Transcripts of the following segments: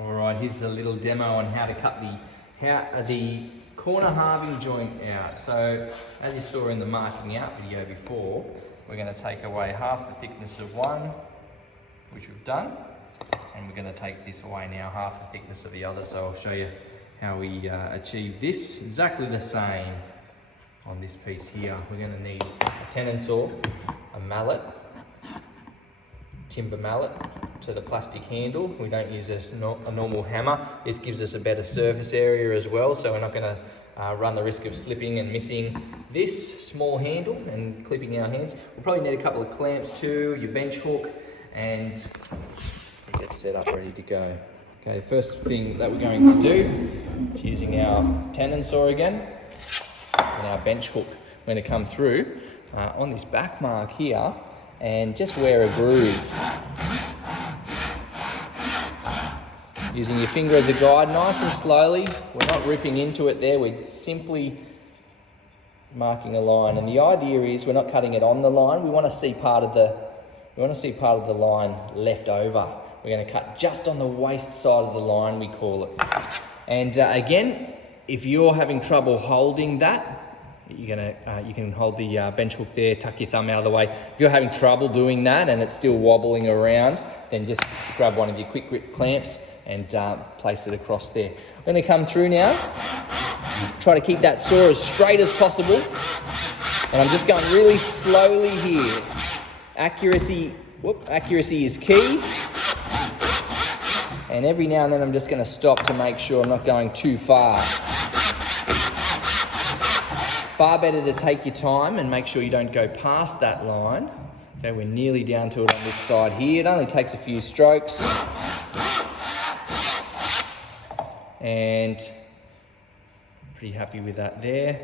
All right, here's a little demo on how to cut the corner halving joint out. So as you saw in the marking out video before, we're going to take away half the thickness of one, which we've done, and we're going to take this away now, half the thickness of the other. So I'll show you how we achieve this. Exactly the same on this piece here. We're going to need a tenon saw, a mallet, timber mallet to the plastic handle. We don't use a normal hammer. This gives us a better surface area as well, so we're not going to run the risk of slipping and missing this small handle and clipping our hands. We'll probably need a couple of clamps too, your bench hook, and get set up ready to go. Okay, the first thing that we're going to do is using our tenon saw again and our bench hook. We're going to come through on this back mark here and just wear a groove. Using your finger as a guide, nice and slowly. We're not ripping into it there, we're simply marking a line. And the idea is we're not cutting it on the line, we want to see part of the line left over. We're going to cut just on the waist side of the line, we call it. And again, if you're having trouble holding that, you can hold the bench hook there, tuck your thumb out of the way. If you're having trouble doing that and it's still wobbling around, then just grab one of your quick grip clamps and place it across there. We're going to come through now, try to keep that saw as straight as possible. And I'm just going really slowly here. Accuracy is key. And every now and then I'm just going to stop to make sure I'm not going too far. Far better to take your time and make sure you don't go past that line. Okay, we're nearly down to it on this side here. It only takes a few strokes. And pretty happy with that there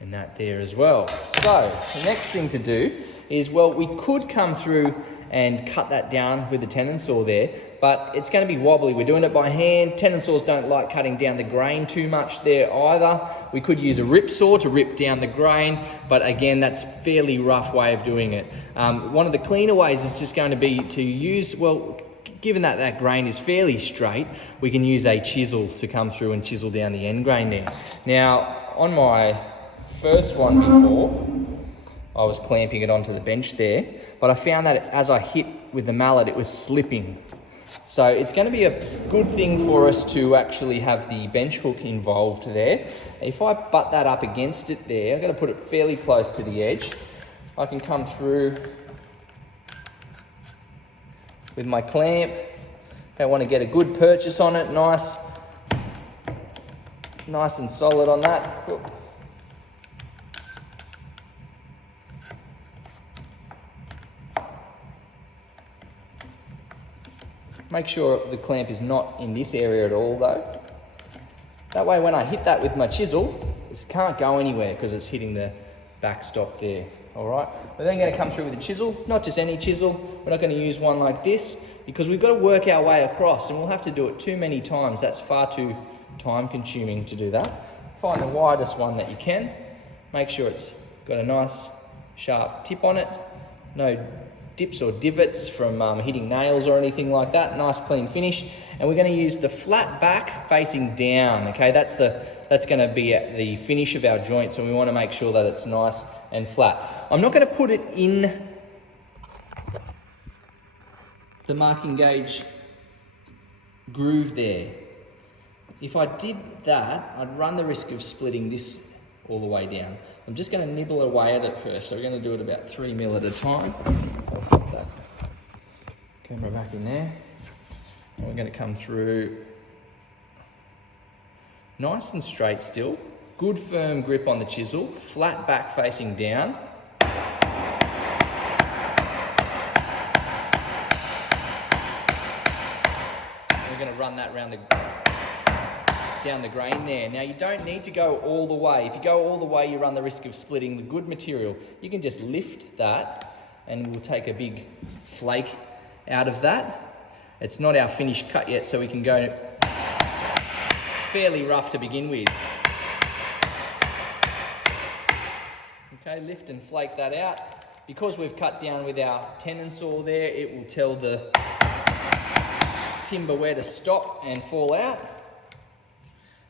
and that there as well. So the next thing to do is, well, we could come through and cut that down with the tenon saw there, but it's going to be wobbly. We're doing it by hand. Tenon saws don't like cutting down the grain too much there either. We could use a rip saw to rip down the grain, but again, that's a fairly rough way of doing it. One of the cleaner ways is just going to be to use, well, given that that grain is fairly straight, we can use a chisel to come through and chisel down the end grain there. Now, on my first one before, I was clamping it onto the bench there, but I found that as I hit with the mallet, it was slipping. So it's going to be a good thing for us to actually have the bench hook involved there. If I butt that up against it there, I've got to put it fairly close to the edge. I can come through with my clamp. I want to get a good purchase on it, nice and solid on that. Make sure the clamp is not in this area at all though. That way when I hit that with my chisel, it can't go anywhere because it's hitting the backstop there. All right, we're then going to come through with a chisel, not just any chisel. We're not going to use one like this because we've got to work our way across and we'll have to do it too many times. That's far too time consuming to do that. Find the widest one that you can. Make sure it's got a nice sharp tip on it. No dips or divots from hitting nails or anything like that. Nice clean finish. And we're going to use the flat back facing down. Okay, that's going to be at the finish of our joint, so we want to make sure that it's nice and flat. I'm not going to put it in the marking gauge groove there. If I did that, I'd run the risk of splitting this all the way down. I'm just going to nibble away at it first, so we're going to do it about 3 mil at a time. I'll put that camera back in there. And we're going to come through nice and straight still. Good firm grip on the chisel, flat back facing down. We're going to run that down the grain there. Now you don't need to go all the way. If you go all the way, you run the risk of splitting the good material. You can just lift that and we'll take a big flake out of that. It's not our finished cut yet, so we can go fairly rough to begin with. Okay, lift and flake that out. Because we've cut down with our tenon saw there, it will tell the timber where to stop and fall out.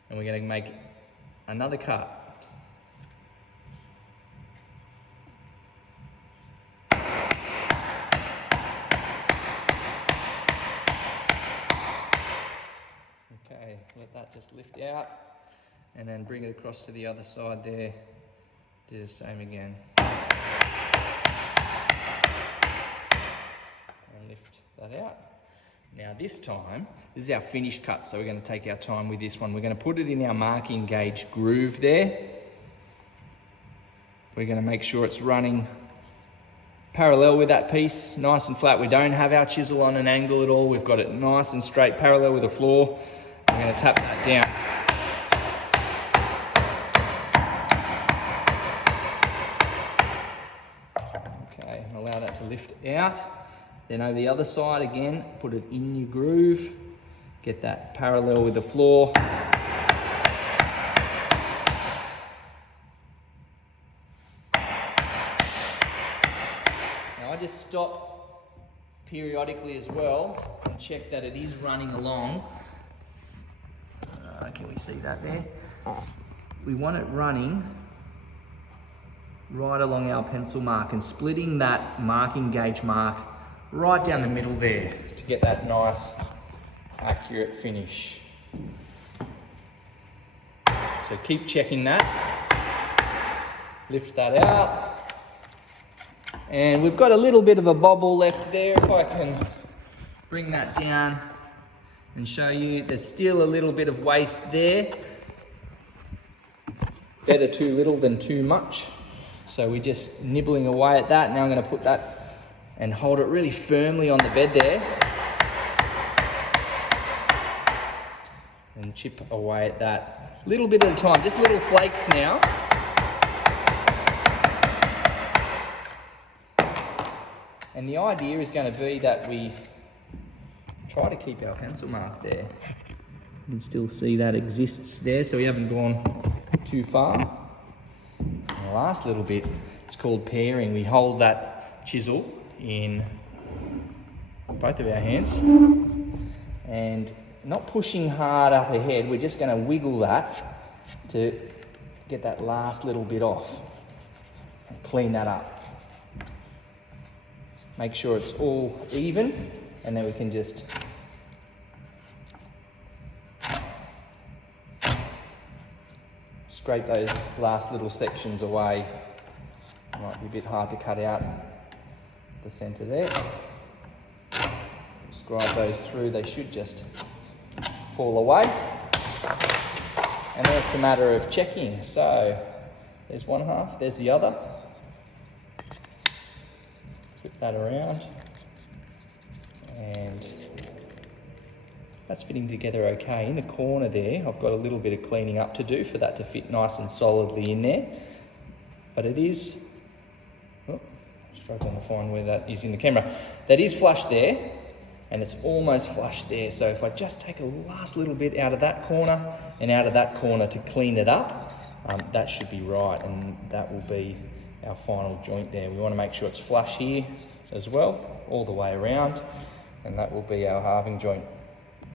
And we're going to make another cut. Okay, let that just lift out and then bring it across to the other side there. Do the same again. And lift that out. Now this time, this is our finished cut, so we're going to take our time with this one. We're going to put it in our marking gauge groove there. We're going to make sure it's running parallel with that piece, nice and flat. We don't have our chisel on an angle at all. We've got it nice and straight, parallel with the floor. We're going to tap that down. Okay, and allow that to lift out. Then over the other side again, put it in your groove. Get that parallel with the floor. Now I just stop periodically as well and check that it is running along. Can we see that there? We want it running right along our pencil mark and splitting that marking gauge mark right down the middle there to get that nice, accurate finish. So keep checking that. Lift that out. And we've got a little bit of a bobble left there. If I can bring that down and show you, there's still a little bit of waste there. Better too little than too much. So we're just nibbling away at that. Now I'm going to put that and hold it really firmly on the bed there. And chip away at that. Little bit at a time, just little flakes now. And the idea is going to be that we try to keep our pencil mark there. You can still see that exists there, so we haven't gone too far. And the last little bit is called pairing. We hold that chisel in both of our hands and not pushing hard up ahead, we're just going to wiggle that to get that last little bit off and clean that up. Make sure it's all even, and then we can just scrape those last little sections away. Might be a bit hard to cut out the centre there. Scribe those through, they should just fall away. And then it's a matter of checking. So there's one half, there's the other. Flip that around. And that's fitting together okay. In the corner there, I've got a little bit of cleaning up to do for that to fit nice and solidly in there. But it is, struggling to find where that is in the camera. That is flush there, and it's almost flush there. So if I just take a last little bit out of that corner and out of that corner to clean it up, that should be right, and that will be our final joint there. We want to make sure it's flush here as well, all the way around, and that will be our halving joint.